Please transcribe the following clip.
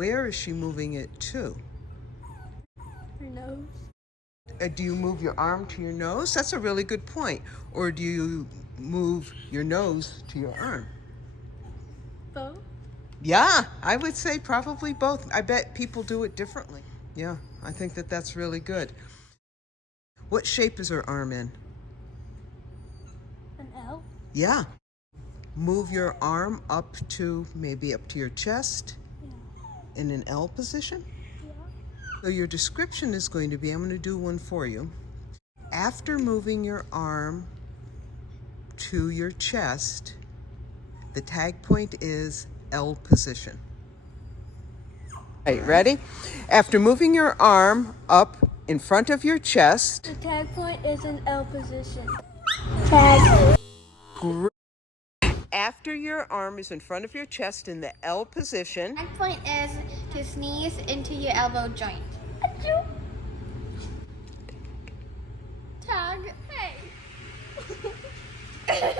Where is she moving it to? Her nose. Do you move your arm to your nose? That's a really good point. Or do you move your nose to your arm? Both. Yeah, I would say probably both. I bet people do it differently. Yeah, I think that that's really good. What shape is her arm in? An L. Yeah. Move your arm up to maybe up to your chest Yeah. in an L position. Yeah. So your description is going to be, I'm going to do one for you. After moving your arm to your chest, the tag point is L position. Right, ready? After moving your arm up in front of your chest, The tag point is an L position. Tag. after your arm is in front of your chest in the L position, Tag point is to sneeze into your elbow joint. Tag. Hey.